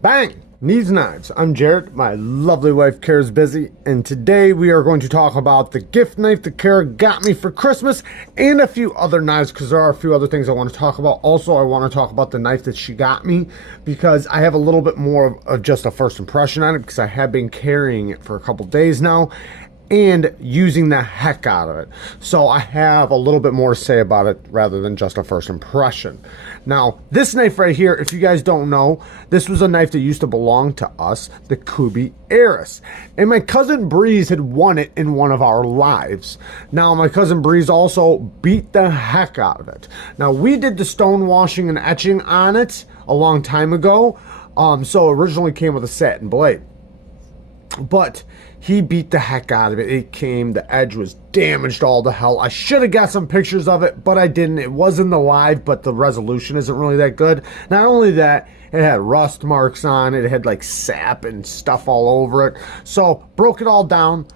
Bang! Neeves Knives. I'm Jared. My lovely wife Kara's busy, and today we are going to talk about the gift knife that Kara got me for Christmas and a few other knives, because there are a few other things I want to talk about. Also, I want to talk about the knife that she got me because I have a little bit more of just a first impression on it, because I have been carrying it for a couple days now and using the heck out of it. So I have a little bit more to say about it rather than just a first impression. Now, this knife right here, if you guys don't know, this was a knife that used to belong to us, the Kubi Heiress. And my cousin Breeze had won it in one of our lives. Now, my cousin Breeze also beat the heck out of it. Now, we did the stone washing and etching on it a long time ago. So it originally came with a satin blade. But he beat the heck out of it. It came, the edge was damaged all to hell. I should have got some pictures of it, but I didn't. It was in the live, but the resolution isn't really that good. Not only that, it had rust marks on it. It had like sap and stuff all over it. So broke it all down,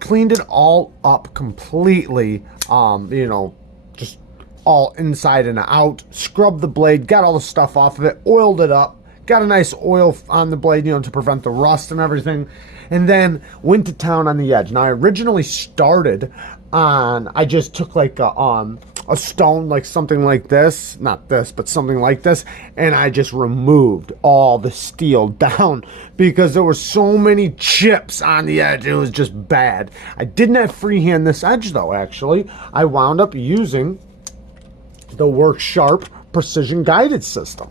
cleaned it all up completely, you know, just all inside and out, scrubbed the blade, got all the stuff off of it, oiled it up, got a nice oil on the blade, you know, to prevent the rust and everything, and then went to town on the edge. Now, I originally started on, I just took like a stone, like something like this, not this, but something like this, and I just removed all the steel down because there were so many chips on the edge. It was just bad. I did not freehand this edge though, actually. I wound up using the Work Sharp precision guided system,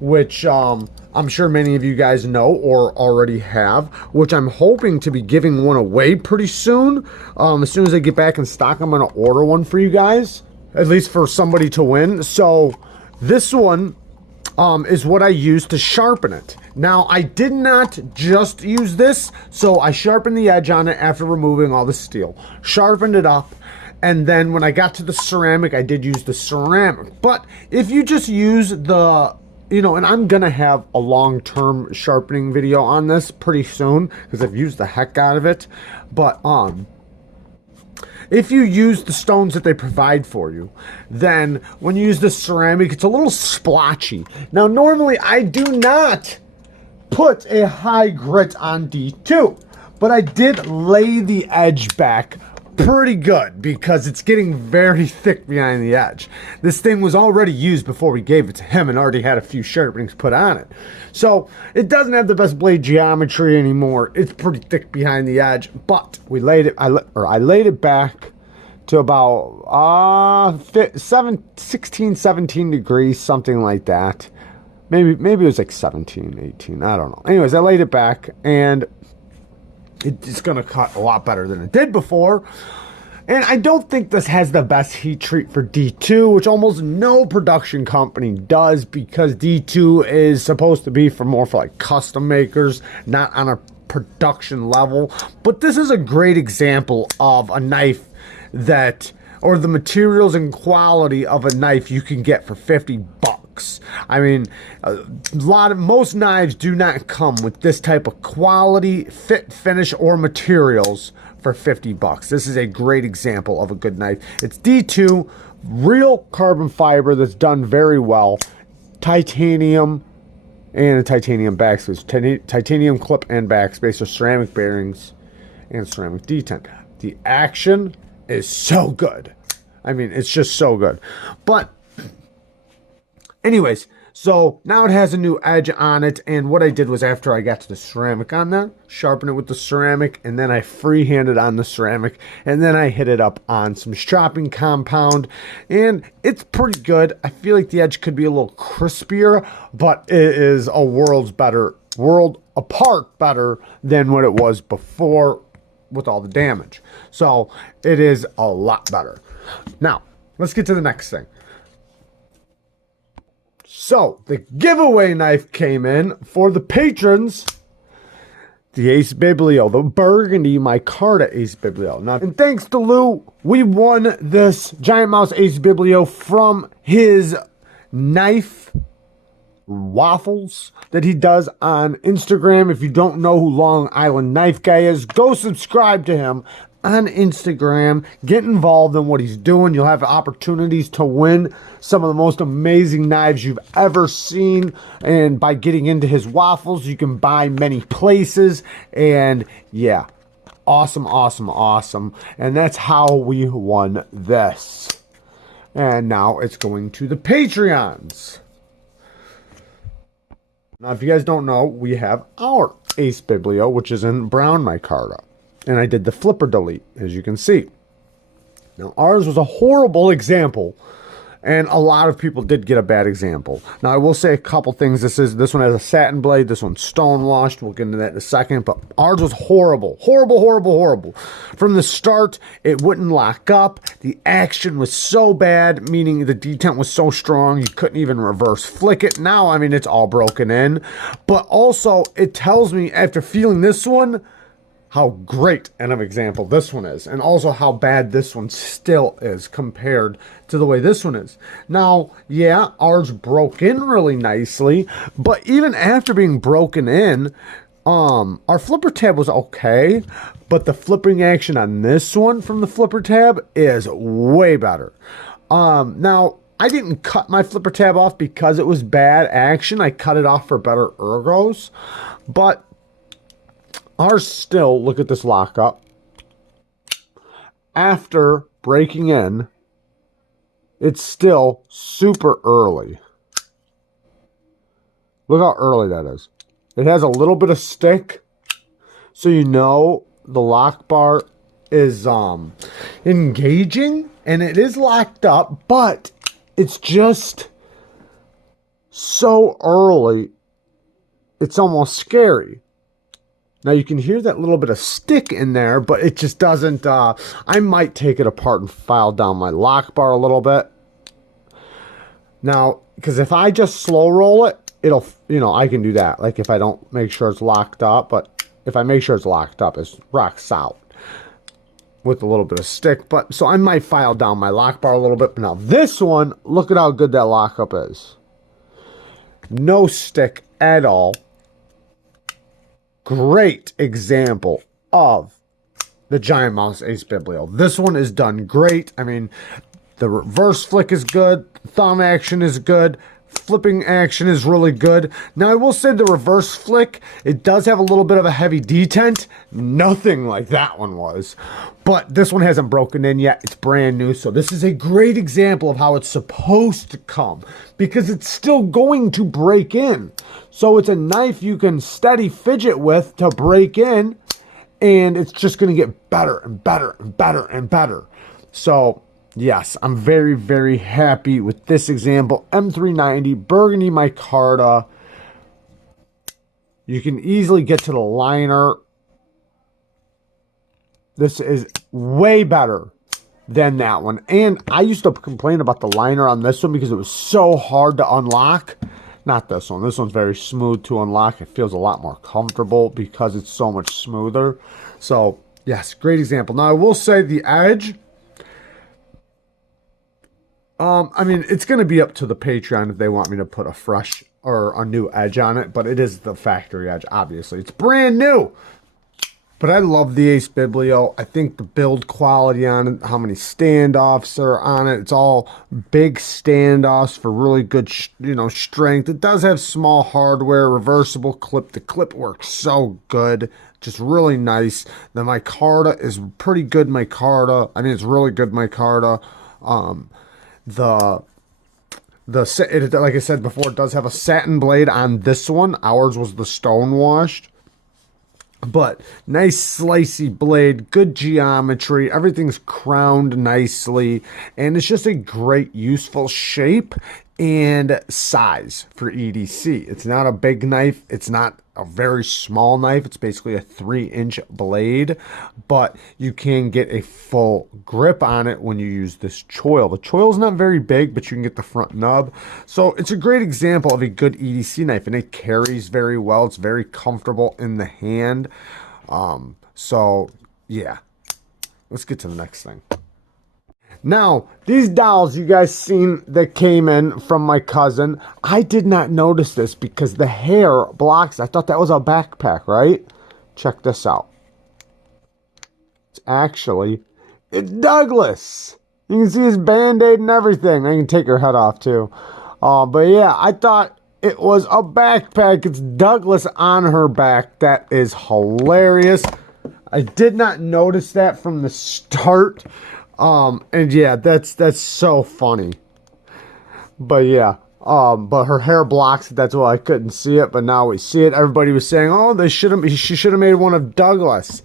which I'm sure many of you guys know or already have, which I'm hoping to be giving one away pretty soon. As soon as I get back in stock, I'm going to order one for you guys, at least for somebody to win. So this one is what I used to sharpen it. Now, I did not just use this, so I sharpened the edge on it after removing all the steel, sharpened it up. And then when I got to the ceramic, I did use the ceramic. But if you just use the, you know, and I'm going to have a long-term sharpening video on this pretty soon, because I've used the heck out of it. But if you use the stones that they provide for you, then when you use the ceramic, it's a little splotchy. Now, normally I do not put a high grit on D2, but I did lay the edge back pretty good because it's getting very thick behind the edge. This thing was already used before we gave it to him and already had a few sharpenings put on it. So it doesn't have the best blade geometry anymore. It's pretty thick behind the edge, but we laid it, I laid it back to about 16, 17 degrees, something like that. Maybe it was like 17, 18, I don't know. Anyways, I laid it back and it's going to cut a lot better than it did before. And I don't think this has the best heat treat for D2, which almost no production company does, because D2 is supposed to be more for like custom makers, not on a production level. But this is a great example of a knife that, or the materials and quality of a knife you can get for 50 bucks. I mean, most knives do not come with this type of quality, fit, finish, or materials for 50 bucks. This is a great example of a good knife. It's D2, real carbon fiber that's done very well, titanium, and a titanium backspace, titanium clip and backspace, or ceramic bearings, and ceramic detent. The action is so good. I mean, it's just so good. But anyways, so now it has a new edge on it, and what I did was, after I got to the ceramic on that, sharpen it with the ceramic, and then I freehanded on the ceramic, and then I hit it up on some stropping compound, and it's pretty good. I feel like the edge could be a little crispier, but it is a world apart better than what it was before with all the damage. So it is a lot better. Now, let's get to the next thing. So, the giveaway knife came in for the patrons. The Ace Biblio, the Burgundy micarta Ace Biblio. Now, and thanks to Lou, we won this Giant Mouse Ace Biblio from his knife waffles that he does on Instagram. If you don't know who Long Island Knife Guy is, go subscribe to him. on Instagram. Get involved in what he's doing. You'll have opportunities to win some of the most amazing knives you've ever seen. And by getting into his waffles, you can buy many places. And yeah, awesome, awesome, awesome. And that's how we won this. And now it's going to the Patreons. Now, if you guys don't know, we have our Ace Biblio, which is in brown micarta. And I did the flipper delete, as you can see. Now, ours was a horrible example, and a lot of people did get a bad example. Now, I will say a couple things. This one has a satin blade. This one's stone washed. We'll get into that in a second. But ours was horrible. Horrible, horrible, horrible. From the start, it wouldn't lock up. The action was so bad, meaning the detent was so strong, you couldn't even reverse flick it. Now, I mean, it's all broken in. But also, it tells me, after feeling this one, how great an example this one is, and also how bad this one still is compared to the way this one is. Now, yeah, ours broke in really nicely, but even after being broken in, our flipper tab was okay, but the flipping action on this one from the flipper tab is way better. Now, I didn't cut my flipper tab off because it was bad action. I cut it off for better ergos, but ours still, look at this lockup. After breaking in, it's still super early. Look how early that is. It has a little bit of stick, so you know the lock bar is engaging, and it is locked up, but it's just so early, it's almost scary. Now, you can hear that little bit of stick in there, but it just doesn't, I might take it apart and file down my lock bar a little bit. Now, because if I just slow roll it, it'll, you know, I can do that. Like if I don't make sure it's locked up, but if I make sure it's locked up, it's rock solid with a little bit of stick. But so I might file down my lock bar a little bit. But now this one, look at how good that lockup is. No stick at all. Great example of the Giant Mouse Ace Biblio. This one is done great. I mean, the reverse flick is good. Thumb action is good. Flipping action is really good. Now, I will say the reverse flick, it does have a little bit of a heavy detent. Nothing like that one was. But this one hasn't broken in yet. It's brand new. So this is a great example of how it's supposed to come, because it's still going to break in. So it's a knife you can steady fidget with to break in, and it's just going to get better and better and better and better. So yes, I'm very, very happy with this example. M390, burgundy micarta. You can easily get to the liner. This is way better than that one. And I used to complain about the liner on this one because it was so hard to unlock. Not this one. This one's very smooth to unlock. It feels a lot more comfortable because it's so much smoother. So, yes, great example. Now, I will say the edge, I mean, it's going to be up to the Patreon if they want me to put a fresh or a new edge on it, but it is the factory edge, obviously. It's brand new. But I love the Ace Biblio. I think the build quality on it, how many standoffs are on it. It's all big standoffs for really good, strength. It does have small hardware, reversible clip. The clip works so good. Just really nice. The micarta is pretty good micarta. I mean, it's really good micarta. Like I said before, it does have a satin blade on this one. Ours was the stone washed. But nice slicey blade, good geometry, everything's crowned nicely, and it's just a great useful shape and size for EDC. It's not a big knife, it's not a very small knife, it's basically a 3-inch blade, but you can get a full grip on it when you use this choil. The choil is not very big, but you can get the front nub. So it's a great example of a good EDC knife, and it carries very well. It's very comfortable in the hand. So yeah, let's get to the next thing. Now, these dowels you guys seen that came in from my cousin, I did not notice this because the hair blocks. I thought that was a backpack, right? Check this out. It's Douglas. You can see his band-aid and everything. I can take her head off too. But yeah, I thought it was a backpack. It's Douglas on her back. That is hilarious. I did not notice that from the start. And yeah, that's so funny. But yeah, but her hair blocks it. That's why I couldn't see it. But now we see it. Everybody was saying, "Oh, she should have made one of Douglas."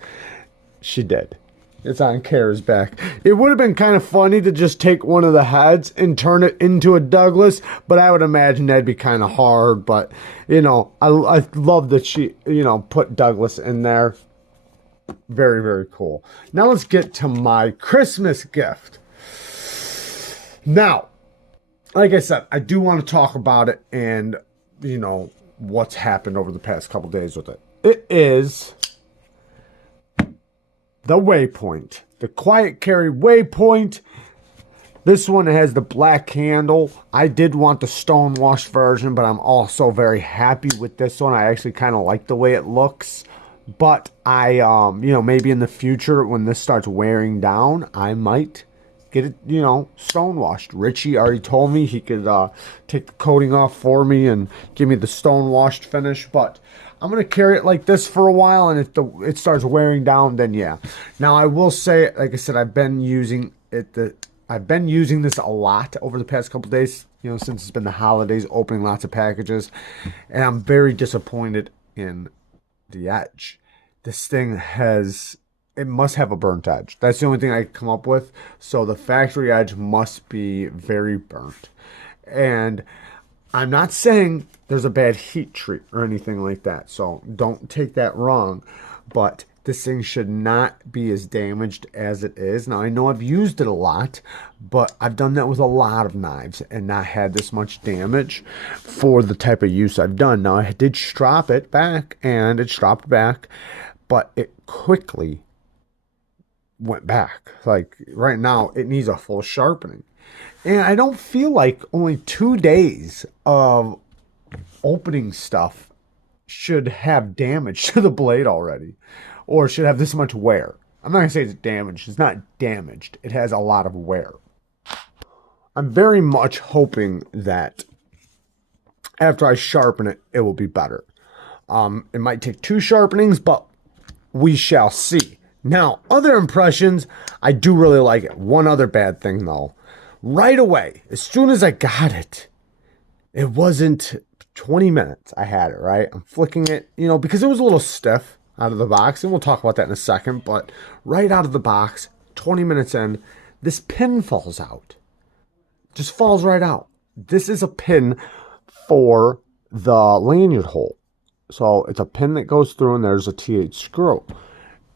She did. It's on Kara's back. It would have been kind of funny to just take one of the heads and turn it into a Douglas, but I would imagine that'd be kind of hard. But, you know, I love that she, you know, put Douglas in there. Very, very cool. Now let's get to my Christmas gift. Now, like I said, I do want to talk about it and, you know, what's happened over the past couple days with it. It is the Waypoint, the Quiet Carry Waypoint. This one has the black handle. I did want the stone-washed version, but I'm also very happy with this one. I actually kind of like the way it looks. But I, you know, maybe in the future when this starts wearing down, I might get it, you know, stone-washed. Richie already told me he could take the coating off for me and give me the stone-washed finish, but I'm going to carry it like this for a while, and if it starts wearing down, then yeah. Now, I will say, like I said, I've been using this a lot over the past couple days, you know, since it's been the holidays, opening lots of packages, and I'm very disappointed in the edge. This thing it must have a burnt edge. That's the only thing I can come up with. So the factory edge must be very burnt. And I'm not saying there's a bad heat treat or anything like that. So don't take that wrong. But this thing should not be as damaged as it is. Now, I know I've used it a lot, but I've done that with a lot of knives and not had this much damage for the type of use I've done. Now, I did strop it back, and it stropped back, but it quickly went back. Like, right now, it needs a full sharpening. And I don't feel like only 2 days of opening stuff should have damage to the blade already, or should have this much wear. I'm not going to say it's damaged. It's not damaged. It has a lot of wear. I'm very much hoping that after I sharpen it, it will be better. It might take 2 sharpenings, but we shall see. Now, other impressions, I do really like it. One other bad thing, though. Right away, as soon as I got it, it wasn't 20 minutes I had it, right? I'm flicking it, you know, because it was a little stiff out of the box, and we'll talk about that in a second, but right out of the box, 20 minutes in, this pin falls out. Just falls right out. This is a pin for the lanyard hole. So it's a pin that goes through, and there's a T8 screw.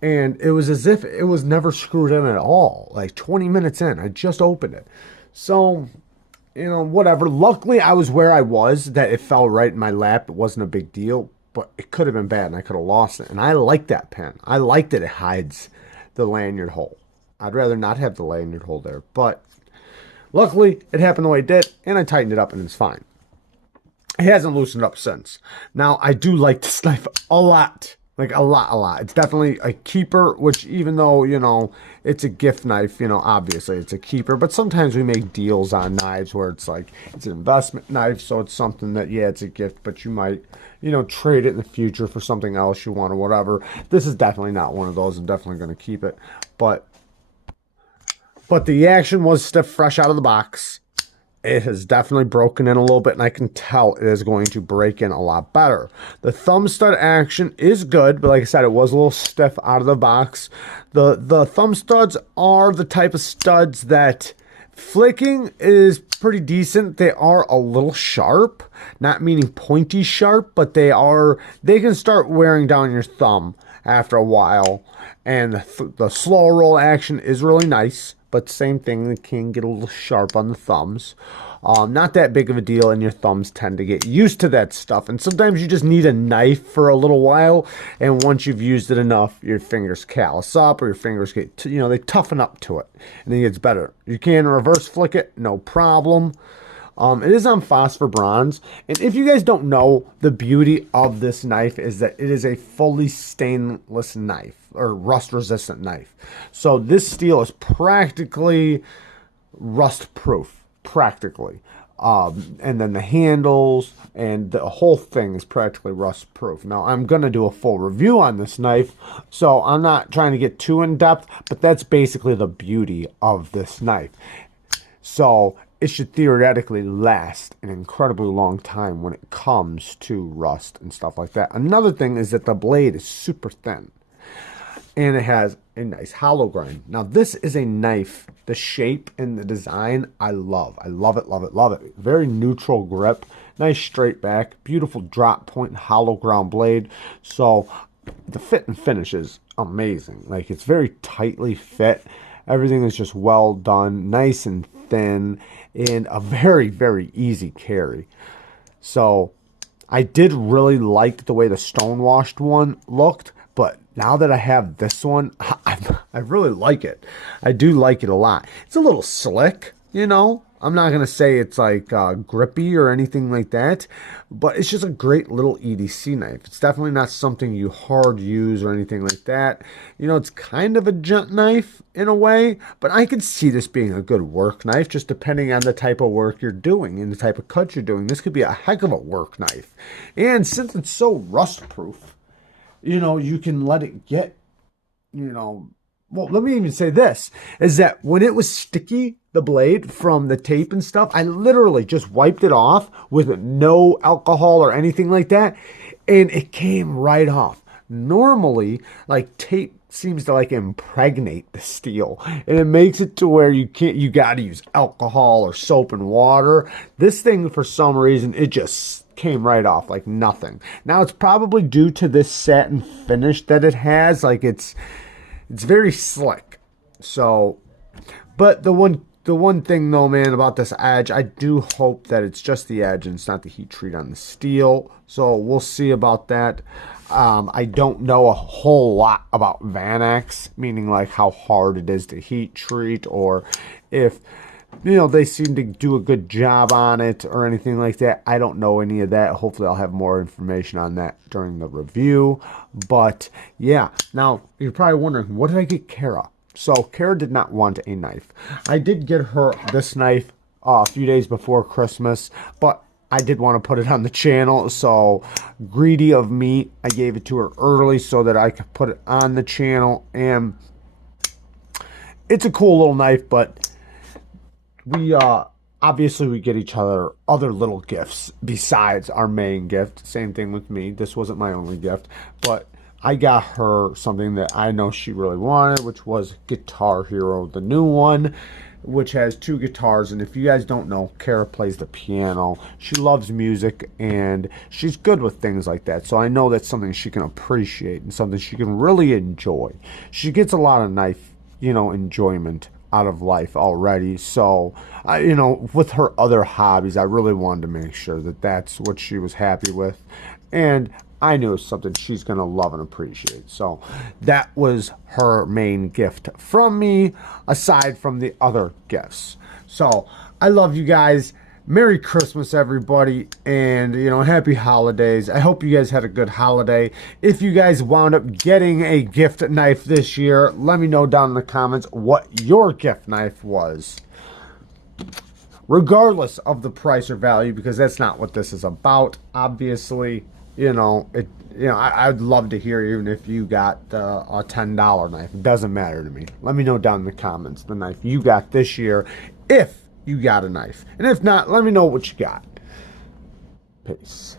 And it was as if it was never screwed in at all. Like 20 minutes in, I just opened it. So, you know, whatever. Luckily, I was where I was, that it fell right in my lap. It wasn't a big deal, but it could have been bad, and I could have lost it. And I like that pin. I like that it hides the lanyard hole. I'd rather not have the lanyard hole there. But luckily, it happened the way it did, and I tightened it up, and it's fine. It hasn't loosened up since. Now, I do like this knife a lot. Like, a lot. It's definitely a keeper, which even though, you know, it's a gift knife, you know, obviously it's a keeper. But sometimes we make deals on knives where it's like, it's an investment knife, so it's something that, yeah, it's a gift, but you might, you know, trade it in the future for something else you want or whatever. This is definitely not one of those. I'm definitely going to keep it. But the action was stiff, fresh out of the box. It has definitely broken in a little bit, and I can tell it is going to break in a lot better. The thumb stud action is good, but like I said, it was a little stiff out of the box. The thumb studs are the type of studs that flicking is pretty decent. They are a little sharp, not meaning pointy sharp, but they can start wearing down your thumb after a while. And the slow roll action is really nice. But same thing, it can get a little sharp on the thumbs. Not that big of a deal, and your thumbs tend to get used to that stuff. And sometimes you just need a knife for a little while, and once you've used it enough, your fingers callus up, or your fingers get, they toughen up to it, and then it gets better. You can reverse flick it, no problem. It is on phosphor bronze. And if you guys don't know, the beauty of this knife is that it is a fully stainless knife, or rust resistant knife. So this steel is practically rust proof, practically. And then the handles and the whole thing is practically rust proof. Now I'm going to do a full review on this knife, so I'm not trying to get too in depth, but that's basically the beauty of this knife. So it should theoretically last an incredibly long time when it comes to rust and stuff like that. Another thing is that the blade is super thin. And it has a nice hollow grind. Now, this is a knife. The shape and the design, I love. I love it, love it, love it. Very neutral grip. Nice straight back. Beautiful drop point hollow ground blade. So, the fit and finish is amazing. Like, it's very tightly fit. Everything is just well done. Nice and thin. And a very, very easy carry. So, I did really like the way the stonewashed one looked. But now that I have this one, I really like it. I do like it a lot. It's a little slick, you know. I'm not going to say it's like grippy or anything like that, but it's just a great little EDC knife. It's definitely not something you hard use or anything like that. You know, it's kind of a gent knife in a way, but I could see this being a good work knife, just depending on the type of work you're doing and the type of cut you're doing. This could be a heck of a work knife. And since it's so rust proof, you know, you can let it get, you know, well, let me even say this, is that when it was sticky, the blade from the tape and stuff, I literally just wiped it off with no alcohol or anything like that, and it came right off. Normally, like, tape seems to like impregnate the steel, and it makes it to where you gotta use alcohol or soap and water. This thing, for some reason, it just came right off like nothing. Now, it's probably due to this satin finish that it has. Like, it's very slick. So, but the one thing though, man, about this edge, I do hope that it's just the edge and it's not the heat treat on the steel. So we'll see about that. I don't know a whole lot about Vanax, meaning like how hard it is to heat treat, or if, you know, they seem to do a good job on it or anything like that. I don't know any of that. Hopefully I'll have more information on that during the review. But yeah, now you're probably wondering, what did I get Kara? So Kara did not want a knife. I did get her this knife a few days before Christmas, but I did want to put it on the channel, so greedy of me, I gave it to her early so that I could put it on the channel. And it's a cool little knife, but we obviously we get each other other little gifts besides our main gift. Same thing with me. This wasn't my only gift, but I got her something that I know she really wanted, which was Guitar Hero, the new one, which has 2 guitars. And if you guys don't know, Kara plays the piano. She loves music, and she's good with things like that. So I know that's something she can appreciate and something she can really enjoy. She gets a lot of knife, you know, enjoyment out of life already. So, you know, with her other hobbies, I really wanted to make sure that that's what she was happy with. And I knew it was something she's going to love and appreciate. So that was her main gift from me, aside from the other gifts. So I love you guys. Merry Christmas, everybody. And, you know, happy holidays. I hope you guys had a good holiday. If you guys wound up getting a gift knife this year, let me know down in the comments what your gift knife was, regardless of the price or value, because that's not what this is about, obviously. You know, I'd love to hear, even if you got a $10 knife. It doesn't matter to me. Let me know down in the comments the knife you got this year, if you got a knife. And if not, let me know what you got. Peace.